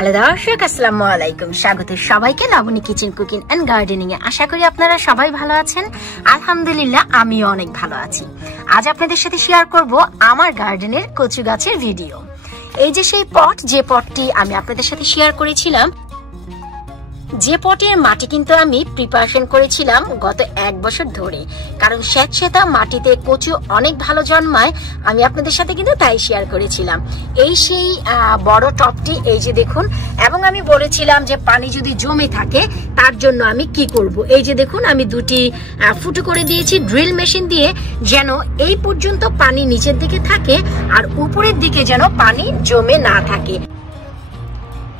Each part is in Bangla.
হ্যালো দর্শক, আসসালামু আলাইকুম। স্বাগত সবাইকে Laboni kitchen cooking and gardening এ। আশা করি আপনারা সবাই ভালো আছেন। আলহামদুলিল্লাহ, আমিও অনেক ভালো আছি। আজ আপনাদের সাথে শেয়ার করব আমার গার্ডেনের কচু গাছের ভিডিও। এই যে সেই পট, যে পটটি আমি আপনাদের সাথে শেয়ার করেছিলাম, যে পটের মাটি কিন্তু আমি প্রিপারেশন করেছিলাম গত 1 বছর ধরে, কারণ স্যাঁতসেঁতা মাটিতে কচু অনেক ভালো জন্মায়। আমি আপনাদের সাথে কিন্তু তাই শেয়ার করেছিলাম। এই সেই বড় টপটি, এই যে দেখুন। এবং আমি বলেছিলাম যে পানি যদি জমে থাকে তার জন্য আমি কি করব। এই যে দেখুন, আমি দুটি ফুটো করে দিয়েছি ড্রিল মেশিন দিয়ে, যেন এই পর্যন্ত পানি নিচের দিকে থাকে আর উপরের দিকে যেন পানি জমে না থাকে।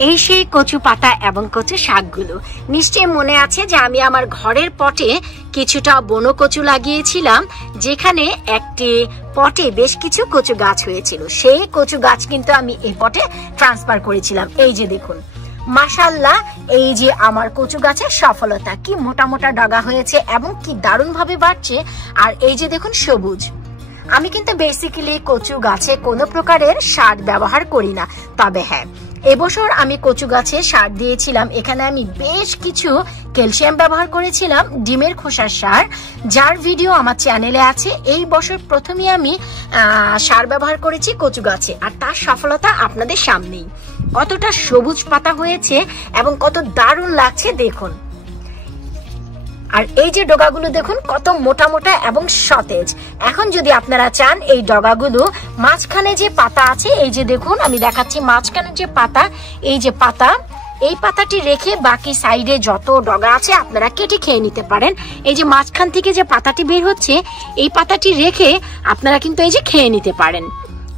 এই সেই কচু পাতা এবং কচু শাকগুলো। নিশ্চয়ই মনে আছে যে আমি আমার ঘরের পটে কিছুটা বনো কচু লাগিয়েছিলাম, যেখানে একটি পটে বেশ কিছু কচু গাছ হয়েছিল। সেই কচু গাছ কিন্তু আমি এই পটে ট্রান্সফার করেছিলাম। এই যে দেখুন, মাশাআল্লাহ, এই যে আমার কচু গাছের সফলতা, কি মোটা মোটা ডগা হয়েছে এবং কি দারুণ ভাবে বাড়ছে। আর এই যে দেখুন সবুজ। আমি কিন্তু বেসিক্যালি কচু গাছে কোনো প্রকারের সার ব্যবহার করি না, তবে হ্যাঁ, এবছর আমি কচু গাছে সার দিয়েছিলাম। এখানে আমি বেশ কিছু ক্যালসিয়াম ব্যবহার করেছিলাম, ডিমের খোসার সার, যার ভিডিও আমার চ্যানেলে আছে। এই বছর প্রথমেই আমি সার ব্যবহার করেছি কচু গাছে, আর তার সফলতা আপনাদের সামনেই। কতটা সবুজ পাতা হয়েছে এবং কত দারুণ লাগছে দেখুন। আর এই যে ডগাগুলো দেখুন কত মোটা মোটা এবং সতেজ। এখন যদি আপনারা চান এই ডগাগুলো, মাঝখানে যে পাতা আছে, এই যে দেখুন আমি দেখাচ্ছি মাঝখানে যে পাতা, এই যে পাতা, এই পাতাটি রেখে বাকি সাইডে যত ডগা আছে আপনারা কেটে খেয়ে নিতে পারেন। এই যে মাঝখান থেকে যে পাতাটি বের হচ্ছে, এই পাতাটি রেখে আপনারা কিন্তু এই যে খেয়ে নিতে পারেন,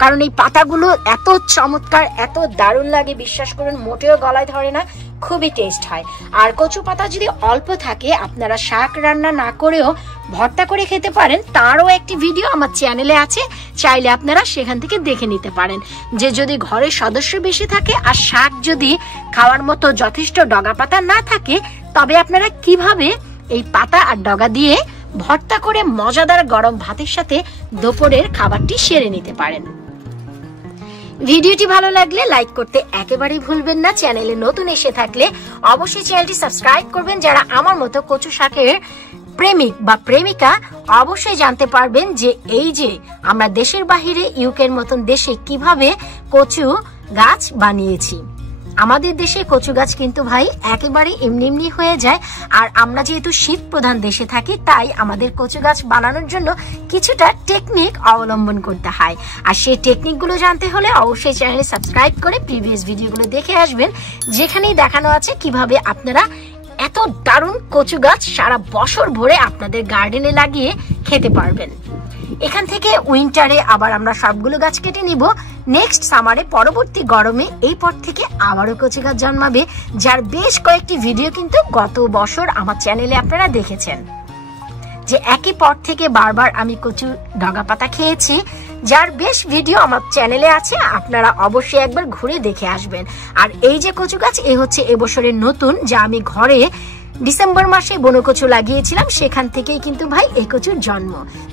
কারণ এই পাতাগুলো এত চমৎকার, এত দারুণ লাগে, বিশ্বাস করুন মোটেও গলায় ধরে না, খুবই টেস্ট হয়। আর কচু পাতা যদি অল্প থাকে আপনারা শাক রান্না না করেও ভর্তা করে খেতে পারেন। তারও একটি ভিডিও আমার চ্যানেলে আছে, চাইলে আপনারা সেখান থেকে দেখে নিতে পারেন। যে যদি ঘরের সদস্য বেশি থাকে আর শাক যদি খাওয়ার মতো যথেষ্ট ডগা পাতা না থাকে, তবে আপনারা কিভাবে এই পাতা আর ডগা দিয়ে ভর্তা করে মজাদার গরম ভাতের সাথে দুপুরের খাবারটি সেরে নিতে পারেন। ভিডিওটি ভালো লাগলে লাইক করতে একেবারেই ভুলবেন না। চ্যানেলে নতুন এসে থাকলে অবশ্যই চ্যানেলটি সাবস্ক্রাইব করবেন। যারা আমার মতো কচু শাকের প্রেমিক বা প্রেমিকা, অবশ্যই জানতে পারবেন যে এই যে আমরা দেশের বাহিরে ইউকের মতন দেশে কিভাবে কচু গাছ বানিয়েছি। আমাদের দেশে কচু গাছ কিন্তু ভাই একেবারে এমনি এমনি হয়ে যায়। আর আমরা যেহেতু শীত প্রধান দেশে থাকি, তাই আমাদের কচু গাছ বানানোর জন্য কিছুটা টেকনিক অবলম্বন করতে হয়। আর সেই টেকনিকগুলো জানতে হলে অবশ্যই চ্যানেলে সাবস্ক্রাইব করে প্রিভিয়াস ভিডিওগুলো দেখে আসবেন, যেখানেই দেখানো আছে কিভাবে আপনারা এত দারুণ কচু গাছ সারা বছর ভরে আপনাদের গার্ডেনে লাগিয়ে খেতে পারবেন। এখান থেকে উইন্টারে আবার আমরা সবগুলো গাছ কেটে নিব। নেক্সট সামারে, পরবর্তী গরমে এই পট থেকে আবারও কচু গাছ জন্মাবে, যার বেশ কয়েকটি ভিডিও কিন্তু গত বছর আমার চ্যানেলে আপনারা দেখেছেন। যে একই পট থেকে বারবার আমি কচু ডগা পাতা খেয়েছি, যার বেশ ভিডিও আমার চ্যানেলে আছে, আপনারা অবশ্যই একবার ঘুরে দেখে আসবেন। আর এই যে কচু গাছ, এ হচ্ছে এবছরের নতুন, যা আমি ঘরে ডিসেম্বর মাসে বনো কচু লাগিয়েছিলাম, সেখান থেকেই কিন্তু ভাই এই কচুর জন্ম,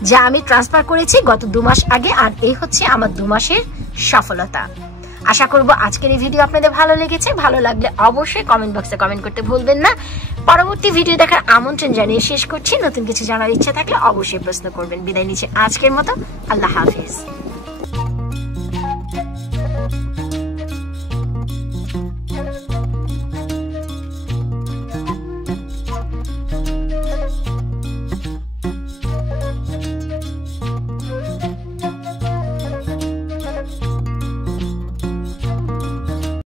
যা আমি ট্রান্সফার করেছি গত 2 মাস আগে। আর এই হচ্ছে আমার 2 মাসের সফলতা। আশা করব আজকের এই ভিডিও আপনাদের ভালো লেগেছে। ভালো লাগলে অবশ্যই কমেন্ট বক্সে কমেন্ট করতে ভুলবেন না। পরবর্তী ভিডিও দেখার আমন্ত্রণ জানিয়ে শেষ করছি। নতুন কিছু জানার ইচ্ছা থাকলে অবশ্যই প্রশ্ন করবেন। বিদায় নিচ্ছি আজকের মতো। আল্লাহ হাফিজ।